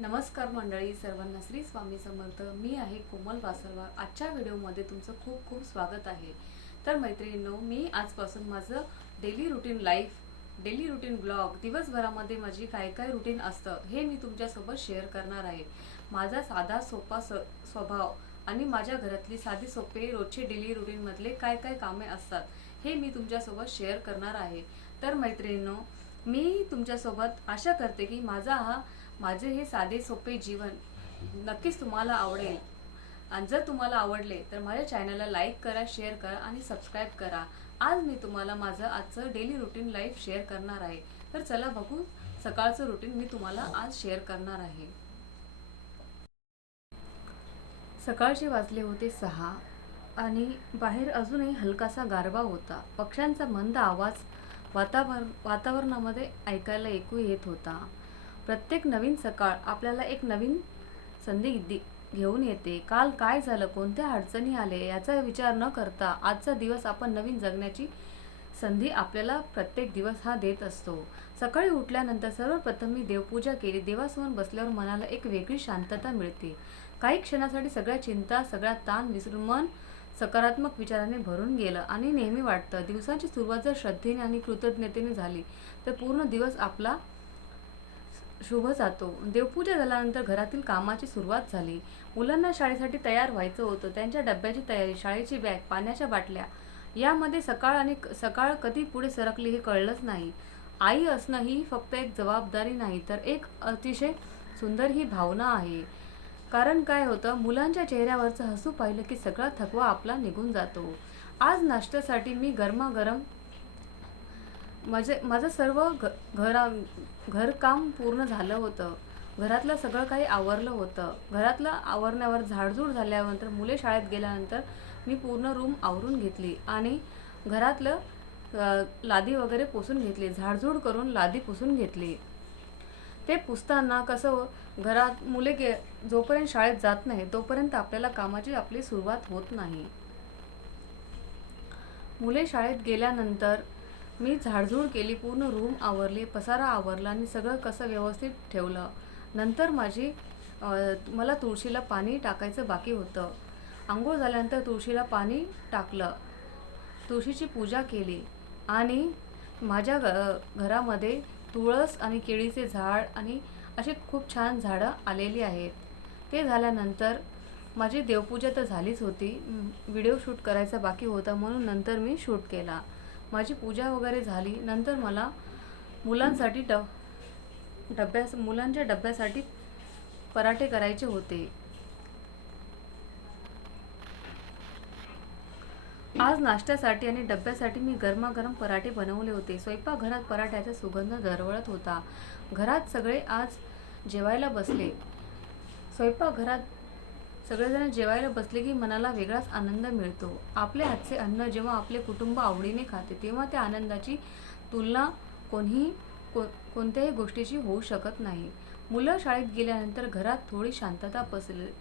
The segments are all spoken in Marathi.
नमस्कार मंडळी, सर्वांना श्री स्वामी समर्थ. मी आहे कोमल वासरवार. आजच्या व्हिडिओमध्ये तुमचं खूप खूप स्वागत आहे. तर मैत्रिणींनो, मी आजपासून माझं डेली रुटीन ब्लॉग, दिवसभरामध्ये माझी काय काय रुटीन असतं हे मी तुमच्यासोबत शेअर करणार आहे. माझा साधा सोपा स्वभाव आणि माझ्या घरातली साधी सोपे रोजचे डेली रुटीनमधले काय काय कामे असतात हे मी तुमच्यासोबत शेअर करणार आहे. तर मैत्रिणींनो, मी तुमच्यासोबत आशा करते की माझे हे साधे सोपे जीवन नक्कीच तुम्हाला आवडेल. आणि जर तुम्हाला आवडले तर माझ्या चॅनलला लाईक करा, शेअर करा आणि सबस्क्राईब करा. आज मी तुम्हाला माझं आजचं डेली रुटीन लाईफ शेअर करणार आहे. तर चला बघू, सकाळचं रुटीन मी तुम्हाला आज शेअर करणार आहे. सकाळचे वाजले होते 6 आणि बाहेर अजूनही हलकासा गारवा होता. पक्ष्यांचा मंद आवाज वातावरणामध्ये ऐकायला येत होता. प्रत्येक नवीन सकाळ आपल्याला एक नवीन संधी घेऊन येते. काल काय झालं, कोणत्या अडचणी आले याचा विचार न करता आजचा दिवस आपण नवीन जगण्याची संधी आपल्याला प्रत्येक दिवस हा देत असतो. सकाळी उठल्यानंतर सर्वप्रथम मी देवपूजा केली. देवासमोर बसल्यावर मनाला एक वेगळी शांतता मिळते. काही क्षणासाठी सगळ्या चिंता, सगळा ताण विसरून मन सकारात्मक विचाराने भरून गेलं आणि नेहमी वाटतं दिवसाची सुरुवात जर श्रद्धेने आणि कृतज्ञतेने झाली तर पूर्ण दिवस आपला शुभ जातो. देवपूजा झाल्यानंतर घरातील कामाची सुरुवात झाली. मुलांना शाळेसाठी तयार व्हायचं होतं. त्यांच्या डब्याची तयारी, शाळेची बॅग, पाण्याच्या बाटल्या यामध्ये सकाळ कधी पुढे सरकली हे कळलंच नाही. आई असणं ही फक्त एक जबाबदारी नाही तर एक अतिशय सुंदर ही भावना आहे. कारण काय होतं, मुलांच्या चेहऱ्यावरचं हसू पाहिलं की सगळा थकवा आपला निघून जातो. आज नाश्त्यासाठी मी गरमागरम माझं सर्व घरकाम पूर्ण झालं होतं. घरातलं सगळं काही आवरलं होतं. घरातलं आवरण्यावर झाडझूड झाल्यानंतर, मुले शाळेत गेल्यानंतर मी पूर्ण रूम आवरून घेतली आणि घरातलं लादी वगैरे पुसून घेतली. झाडझूड करून लादी पुसून घेतली. ते पुसताना कसं, घरात जोपर्यंत शाळेत जात नाही तोपर्यंत आपल्याला कामाची आपली सुरुवात होत नाही. मुले शाळेत गेल्यानंतर मी झाडझूड केली, पूर्ण रूम आवरली, पसारा आवरला आणि सगळं कसं व्यवस्थित ठेवलं. नंतर मला तुळशीला पाणी टाकायचं बाकी होतं. आंघोळ झाल्यानंतर तुळशीला पाणी टाकलं, तुळशीची पूजा केली आणि माझ्या घरामध्ये तुळस आणि केळीचे झाड आणि अशी खूप छान झाडं आलेली आहेत. ते झाल्यानंतर माझी देवपूजा तर झालीच होती. व्हिडिओ शूट करायचा बाकी होता म्हणून नंतर मी शूट केला. माझी पूजा वगैरे झाली. नंतर मला मुलांच्या डब्यासाठी पराठे करायचे होते. आज नाश्त्यासाठी आणि डब्यासाठी मी गरमागरम पराठे बनवले होते. स्वयंपाकघरात पराठ्याचा सुगंध दरवळत होता. घरात सगळे आज जेवायला बसले. स्वयंपाकघरात सगळेजण जेवायला बसले की मनाला वेगळाच आनंद मिळतो. आपले हातचे अन्न जेव्हा आपले कुटुंब आवडीने खाते तेव्हा त्या आनंदाची तुलना कोणत्याही गोष्टीची होऊ शकत नाही. मुलं शाळेत गेल्यानंतर घरात थोडी शांतता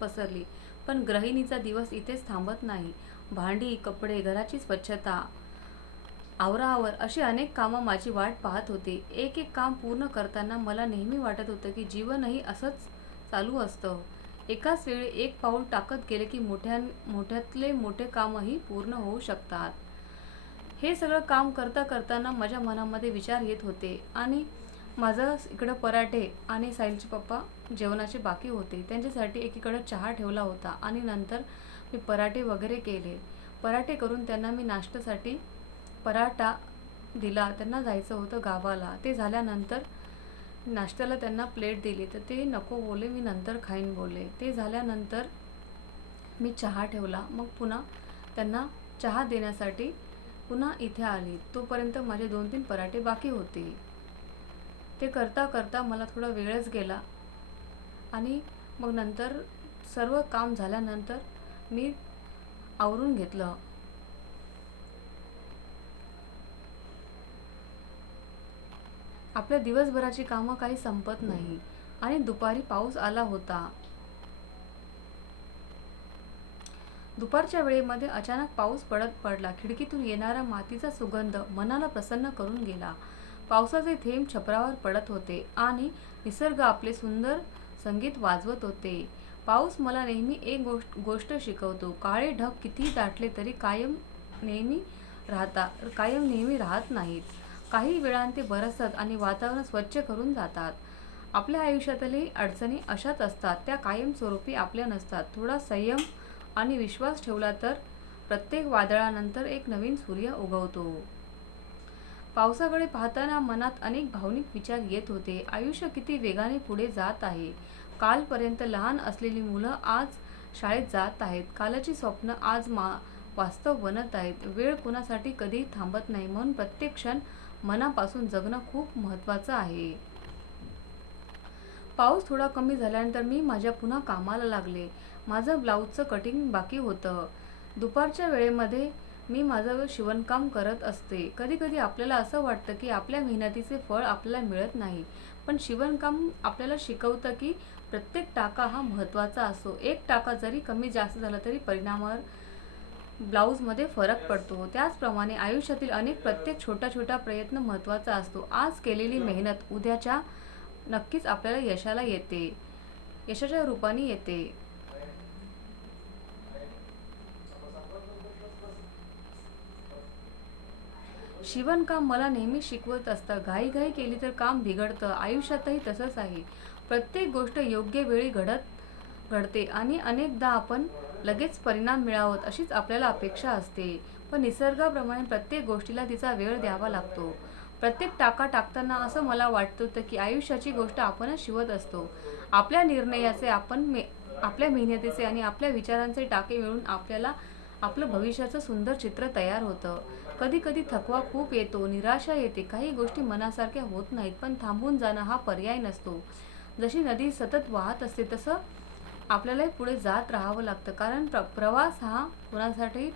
पसरली. पण गृहिणीचा दिवस इथेच थांबत नाही. भांडी, कपडे, घराची स्वच्छता, आवराआवर अशी अनेक कामं माझी वाट पाहत होती. एक एक काम पूर्ण करताना मला नेहमी वाटत होतं की जीवनही असंच चालू असतं. एकाच वेळी एक पाऊल टाकत गेले की मोठ्यातले मोठे कामही पूर्ण होऊ शकतात. हे सगळं काम करताना माझ्या मनामध्ये विचार येत होते आणि माझं इकडं पराठे आणि साहिलचे पप्पा जेवणाचे बाकी होते. त्यांच्यासाठी एकीकडे चहा ठेवला होता आणि नंतर मी पराठे वगैरे केले. पराठे करून त्यांना मी नाश्त्यासाठी पराठा दिला. त्यांना जायचं होतं गावाला. ते झाल्यानंतर नाश्त्याला त्यांना प्लेट दिली तर ते नको बोलले, मी नंतर खाईन बोलले. ते झाल्यानंतर मी चहा ठेवला. मग पुन्हा त्यांना चहा देण्यासाठी पुन्हा इथे आली. तोपर्यंत माझे 2-3 पराठे बाकी होते. ते करता मला थोडा वेळच गेला आणि मग नंतर सर्व काम झाल्यानंतर मी आवरून घेतलं. आपल्या दिवसभराची कामं काही संपत नाही आणि दुपारी पाऊस आला होता. दुपारच्या वेळेमध्ये अचानक पाऊस पडला. खिडकीतून येणारा मातीचा सुगंध मनाला प्रसन्न करून गेला. पावसाचे थेंब छपरावर पडत होते आणि निसर्ग आपले सुंदर संगीत वाजवत होते. पाऊस मला नेहमी एक गोष्ट शिकवतो. काळे ढग किती दाटले तरी नेहमी कायम नेहमी राहत नाहीत. काही वेळाने ते बरसतात आणि वातावरण स्वच्छ करून जातात. आपल्या आयुष्यातही अडचणी अशाच असतात. त्या कायमस्वरूपी आपल्या नसतात. थोडा संयम आणि विश्वास ठेवला तर प्रत्येक वादळानंतर एक नवीन सूर्य उगवतो. पावसाकडे पाहताना मनात अनेक भावनिक विचार येत होते. आयुष्य किती वेगाने पुढे जात आहे. कालपर्यंत लहान असलेली मुलं आज शाळेत जात आहेत. कालची स्वप्न आज वास्तव बनत आहेत. वेळ कुणासाठी कधीही थांबत नाही, म्हणून प्रत्येक क्षण मनापासून जगणं खूप महत्त्वाचं आहे. पाऊस थोडा कमी झाल्यानंतर मी माझ्या पुन्हा कामाला लागले. माझं ब्लाऊजचं कटिंग बाकी होतं. दुपारच्या वेळेमध्ये मी माझं शिवणकाम करत असते. कधी कधी आपल्याला असं वाटतं की आपल्या मेहनतीचे फळ आपल्याला मिळत नाही, पण शिवणकाम आपल्याला शिकवतं की प्रत्येक टाका हा महत्त्वाचा असतो. एक टाका जरी कमी जास्त झाला तरी परिणामावर ब्लाऊजमध्ये फरक पडतो. त्याचप्रमाणे आयुष्यातील प्रत्येक छोटा छोटा प्रयत्न महत्त्वाचा असतो. आज केलेली मेहनत उद्याच्या नक्कीच आपल्याला यशाच्या रूपाने येते. शिवणकाम मला नेहमी शिकवत असतं, घाई केली तर काम बिघडतं. आयुष्यातही तसंच आहे. प्रत्येक गोष्ट योग्य वेळी घडते आणि अनेकदा आपण लगेच परिणाम मिळावेत अशीच आपल्याला अपेक्षा असते. पण निसर्गाप्रमाणे प्रत्येक गोष्टीला तिचा वेळ द्यावा लागतो. प्रत्येक टाका टाकताना असं मला वाटत होतं की आयुष्याची गोष्ट आपणच शिवत असतो. आपल्या निर्णयाचे, आपल्या मेहनतीचे आणि आपल्या विचारांचे टाके मिळून आपल्याला आपलं भविष्याचं सुंदर चित्र तयार होतं. कधी कधी थकवा खूप येतो, निराशा येते, काही गोष्टी मनासारख्या होत नाहीत, पण थांबून जाणं हा पर्याय नसतो. जशी नदी सतत वाहत असते तसं आपल्यालाही पुढे जात राहावं लागतं, कारण प्रवास हा कोणासाठीही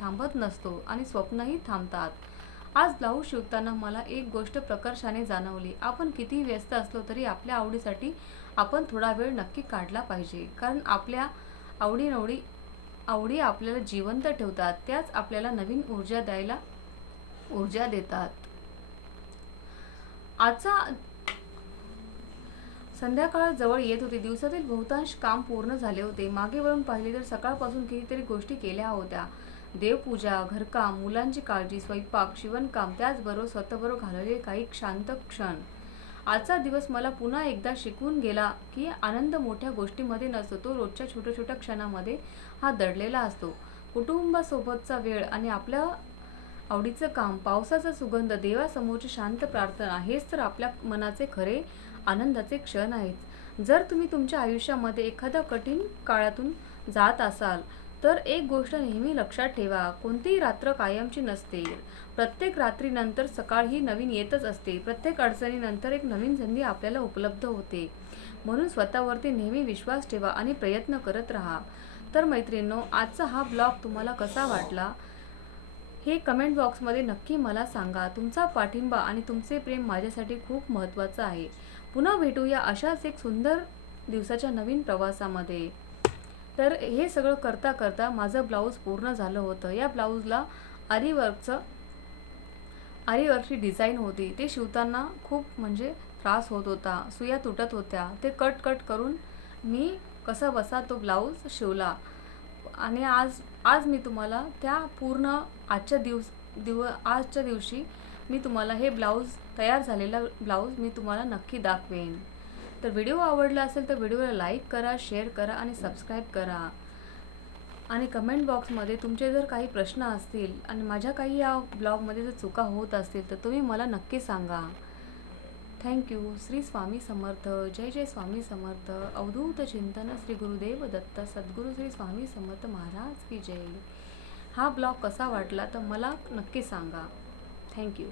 थांबत नसतो आणि स्वप्नही थांबतात. आज ब्लाऊज शिवताना मला एक गोष्ट प्रकर्षाने जाणवली. आपण किती व्यस्त असलो तरी आपल्या आवडीसाठी आपण थोडा वेळ नक्की काढला पाहिजे, कारण आपल्या आवडी आपल्याला जिवंत ठेवतात. त्याच आपल्याला नवीन ऊर्जा देतात. आजचा संध्याकाळ जवळ येत होती. दिवसातील बहुतांश काम पूर्ण झाले होते. मागे वळून पाहिले तर सकाळपासून कितीतरी गोष्टी केल्या होत्या. देवपूजा, घरकाम, मुलांची काळजी, स्वयंपाक, शिवणकाम, त्याचबरोबर स्वतःबरोबर घालवलेले काही शांत क्षण. आजचा दिवस मला पुन्हा एकदा शिकवून गेला की आनंद मोठ्या गोष्टींमध्ये नसतो, तो रोजच्या छोट्या छोट्या क्षणांमध्ये हा दडलेला असतो. कुटुंबासोबतचा वेळ आणि आपल्या आवडीचं काम, पावसाचा सुगंध, देवासमोरची शांत प्रार्थना, हेच तर आपल्या मनाचे खरे आनंदाचे क्षण आहेत. जर तुम्ही तुमच्या आयुष्यामध्ये एखाद्या कठीण काळातून जात असाल तर एक गोष्ट नेहमी लक्षात ठेवा, कोणतीही रात्र कायमची नसते. प्रत्येक रात्रीनंतर सकाळ ही नवीन येतच असते. प्रत्येक अडचणीनंतर एक नवीन संधी आपल्याला उपलब्ध होते. म्हणून स्वतःवरती नेहमी विश्वास ठेवा आणि प्रयत्न करत राहा. तर मैत्रिणींनो, आजचा हा ब्लॉग तुम्हाला कसा वाटला हे कमेंट बॉक्समध्ये नक्की मला सांगा. तुमचा पाठिंबा आणि तुमचे प्रेम माझ्यासाठी खूप महत्त्वाचं आहे. पुन्हा भेटूया अशाच एक सुंदर दिवसाच्या नवीन प्रवासामध्ये. तर हे सगळं करता करता माझं ब्लाऊज पूर्ण झालं होतं. या ब्लाऊजला आरीवर्कची डिझाईन होती. ते शिवताना खूप त्रास होत होता. सुया तुटत होत्या. ते कट करून मी कसा बसा तो ब्लाऊज शिवला. आणि आज मी तुम्हाला त्या पूर्ण आजच्या दिवशी मी तुम्हाला हे तयार झालेला ब्लाऊज मी तुम्हाला नक्की दाखवेन. तर व्हिडिओ आवडला असेल तर व्हिडिओला लाईक करा, शेअर करा आणि सबस्क्राईब करा. आणि कमेंट बॉक्समध्ये तुमचे जर काही प्रश्न असतील आणि माझ्या काही या ब्लॉगमध्ये जर चुका होत असतील तर तुम्ही मला नक्की सांगा. थँक्यू. श्री स्वामी समर्थ. जय जय स्वामी समर्थ. अवधूत चिंतन श्री गुरुदेव दत्त सद्गुरू श्री स्वामी समर्थ महाराज की जय. हा ब्लॉग कसा वाटला तर मला नक्की सांगा. थँक्यू.